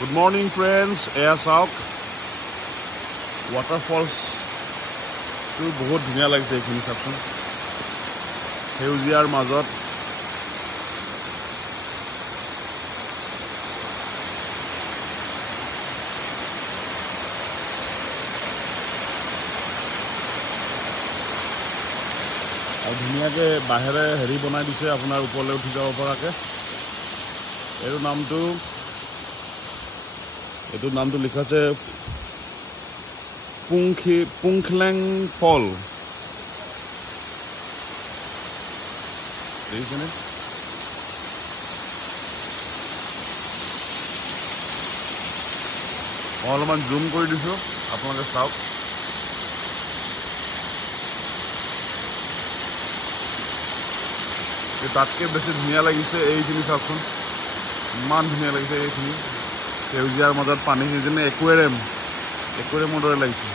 Good morning, friends. Air Sauk waterfalls to বহুত ধুনীয়া লাগিছে এইখিনি চাওকচোন সেউজীয়াৰ মাজত আৰু ধুনীয়াকে বাহিৰে হেৰি বনাই দিছে আপোনাৰ ওপৰলৈ উঠি যাব পৰাকে এইটো নামটো লিখা আছে পুংখলেং ফল দেখিছেনে মই অলপমান জুম কৰি দিছোঁ আপোনালোকে চাওক তাতকৈ বেছি ধুনীয়া লাগিছে এইখিনি চাওকচোন ইমান ধুনীয়া লাগিছে এইখিনি সেউজীয়াৰ মাজত পানী যেনে একুৱেৰিয়ামৰ দৰে লাগিছে